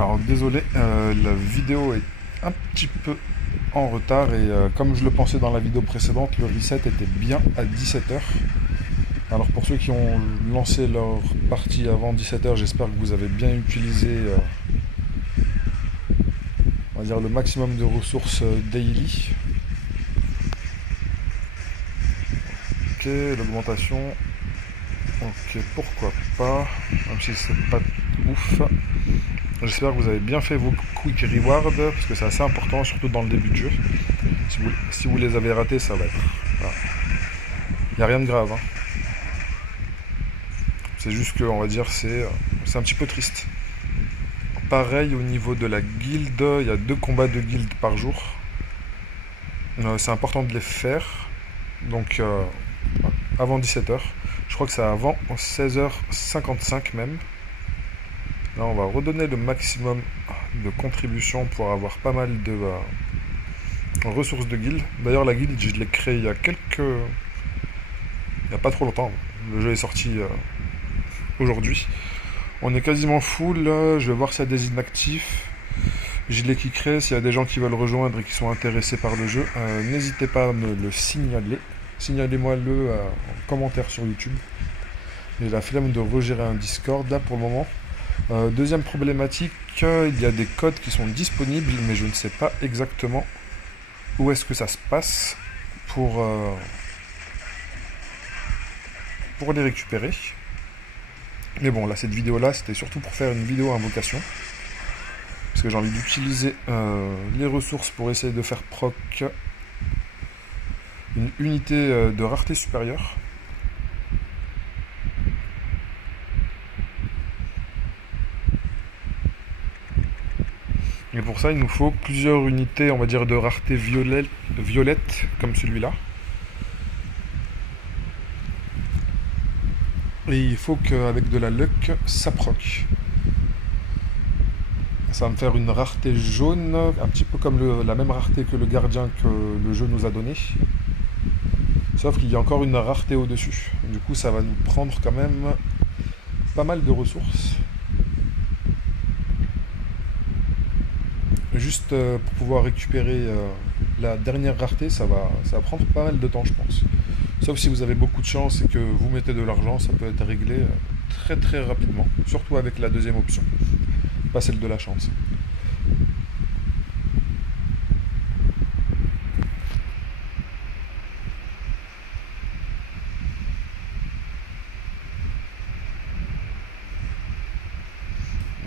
Alors désolé, la vidéo est un petit peu en retard et comme je le pensais dans la vidéo précédente, le reset était bien à 17h. Alors pour ceux qui ont lancé leur partie avant 17h, j'espère que vous avez bien utilisé on va dire le maximum de ressources daily. Ok, l'augmentation. Ok, pourquoi pas, même si c'est pas ouf. J'espère que vous avez bien fait vos quick rewards, parce que c'est assez important, surtout dans le début de jeu. Si vous les avez ratés, ça va être... Voilà. Il n'y a rien de grave. Hein. C'est juste que, on va dire, c'est un petit peu triste. Pareil au niveau de la guilde, il y a 2 combats de guilde par jour. C'est important de les faire. Donc, avant 17h. Je crois que c'est avant 16h55 même. Là, on va redonner le maximum de contributions pour avoir pas mal de ressources de guilde. D'ailleurs, la guilde, je l'ai créée il y a il n'y a pas trop longtemps. Le jeu est sorti aujourd'hui. On est quasiment full. Je vais voir s'il y a des inactifs. Je l'ai qui crée. S'il y a des gens qui veulent rejoindre et qui sont intéressés par le jeu, n'hésitez pas à me le signaler. Signalez-moi le en commentaire sur YouTube. J'ai la flemme de regérer un Discord là pour le moment. Deuxième problématique, il y a des codes qui sont disponibles, mais je ne sais pas exactement où est-ce que ça se passe pour les récupérer. Mais bon, là, cette vidéo-là, c'était surtout pour faire une vidéo invocation. Parce que j'ai envie d'utiliser les ressources pour essayer de faire proc une unité de rareté supérieure. Et pour ça, il nous faut plusieurs unités, on va dire, de rareté violette comme celui-là. Et il faut qu'avec de la luck, ça proc. Ça va me faire une rareté jaune, un petit peu comme la même rareté que le gardien que le jeu nous a donné. Sauf qu'il y a encore une rareté au-dessus. Du coup, ça va nous prendre quand même pas mal de ressources. Juste pour pouvoir récupérer la dernière rareté, ça va prendre pas mal de temps, je pense. Sauf si vous avez beaucoup de chance et que vous mettez de l'argent, ça peut être réglé très très rapidement. Surtout avec la deuxième option, pas celle de la chance.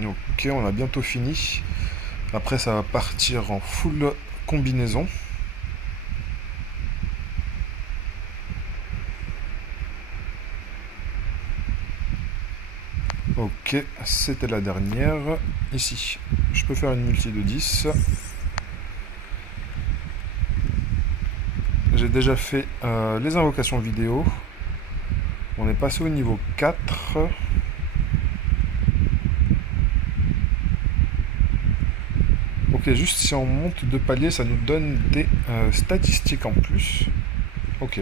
Ok, on a bientôt fini. Après, ça va partir en full combinaison. Ok, c'était la dernière. Ici, je peux faire une multi de 10. J'ai déjà fait les invocations vidéo. On est passé au niveau 4. Ok, juste si on monte de palier, ça nous donne des statistiques en plus. Ok.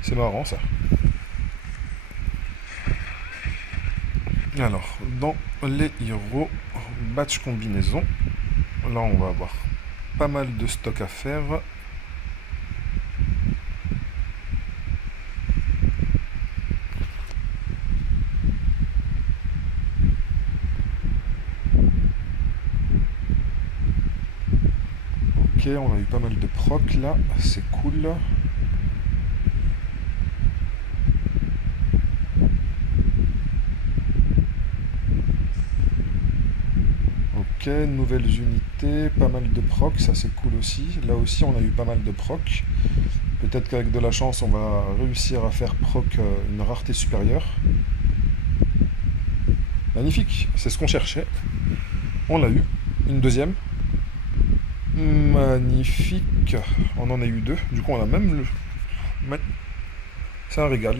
C'est marrant ça. Alors, dans les héros, batch combinaison. Là, on va avoir pas mal de stock à faire. Ok, on a eu pas mal de proc là, c'est cool. Ok, nouvelles unités, pas mal de proc, ça c'est cool aussi. Là aussi on a eu pas mal de proc. Peut-être qu'avec de la chance on va réussir à faire proc une rareté supérieure. Magnifique, c'est ce qu'on cherchait. On l'a eu. Une deuxième. Magnifique. On en a eu 2. Du coup on a même le... C'est un régal.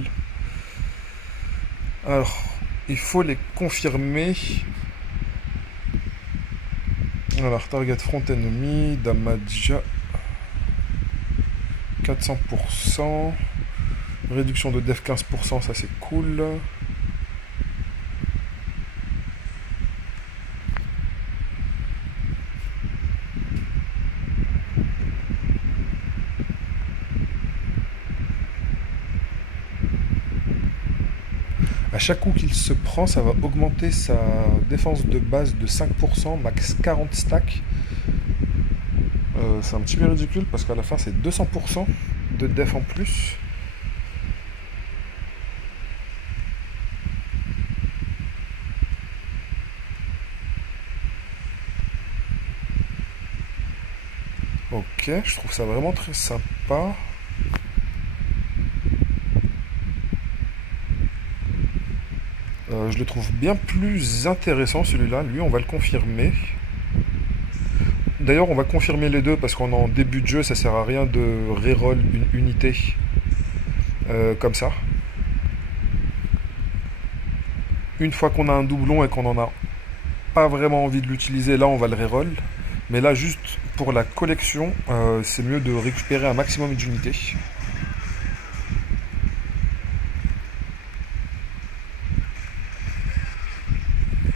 Alors, il faut les confirmer. Alors, target front enemy, damage 400%, réduction de def 15%, ça c'est cool. À chaque coup qu'il se prend, ça va augmenter sa défense de base de 5%, max 40 stacks. C'est un petit peu ridicule parce qu'à la fin c'est 200% de def en plus. Ok, je trouve ça vraiment très sympa. Je le trouve bien plus intéressant celui-là. Lui, on va le confirmer. D'ailleurs, on va confirmer les deux parce qu'on est en début de jeu, ça sert à rien de reroll une unité comme ça. Une fois qu'on a un doublon et qu'on en a pas vraiment envie de l'utiliser, là on va le reroll. Mais là, juste pour la collection, c'est mieux de récupérer un maximum d'unités.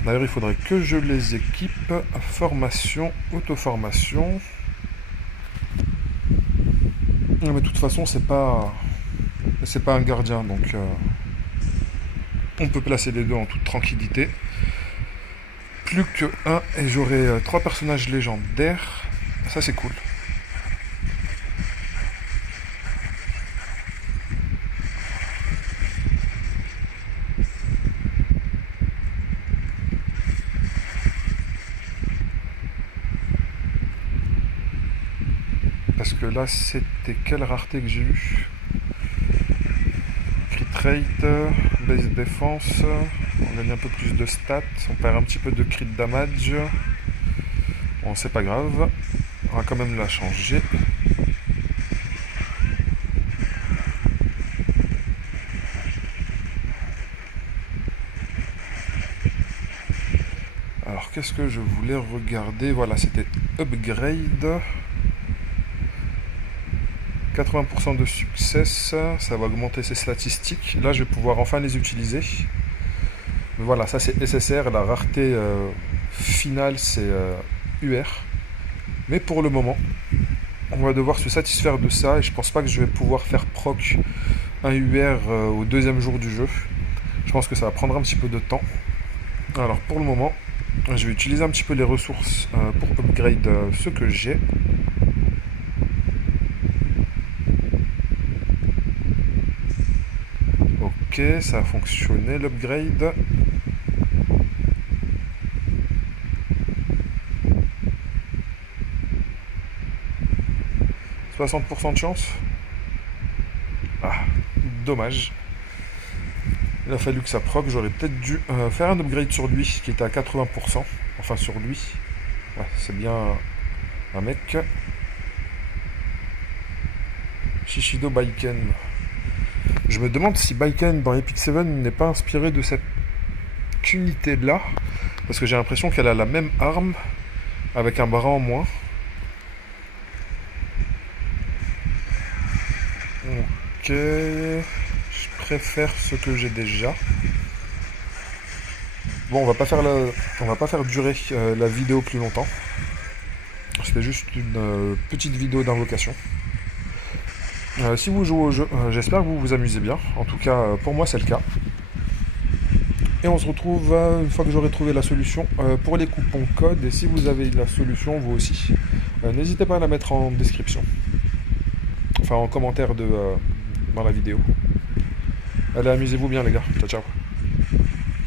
D'ailleurs, il faudrait que je les équipe. Formation, auto-formation. Mais de toute façon, c'est pas un gardien, donc on peut placer les deux en toute tranquillité. Plus que un et j'aurai 3 personnages légendaires. Ça, c'est cool. Parce que là, c'était quelle rareté que j'ai eu? Crit rate, base défense, on gagne un peu plus de stats, on perd un petit peu de crit damage. Bon, c'est pas grave, on va quand même la changer. Alors, qu'est-ce que je voulais regarder? Voilà, c'était upgrade. 80% de succès, ça va augmenter ses statistiques. Là, je vais pouvoir enfin les utiliser. Mais voilà, ça c'est SSR. La rareté finale, c'est UR. Mais pour le moment, on va devoir se satisfaire de ça. Et je pense pas que je vais pouvoir faire proc un UR au deuxième jour du jeu. Je pense que ça va prendre un petit peu de temps. Alors pour le moment, je vais utiliser un petit peu les ressources pour upgrade ce que j'ai. Ok, ça a fonctionné l'upgrade. « 60% de chance. Ah, dommage. Il a fallu que ça proc. J'aurais peut-être dû faire un upgrade sur lui qui était à 80%. Enfin sur lui. Ouais, c'est bien un mec. Shishido Baiken. Je me demande si Baiken dans Epic 7 n'est pas inspiré de cette unité-là. Parce que j'ai l'impression qu'elle a la même arme avec un bras en moins. Ok. Je préfère ce que j'ai déjà. Bon, on va pas faire durer la vidéo plus longtemps. C'était juste une petite vidéo d'invocation. Si vous jouez au jeu, j'espère que vous vous amusez bien. En tout cas, pour moi, c'est le cas. Et on se retrouve une fois que j'aurai trouvé la solution pour les coupons codes. Et si vous avez la solution, vous aussi, n'hésitez pas à la mettre en description. Enfin, en commentaire dans la vidéo. Allez, amusez-vous bien, les gars. Ciao, ciao.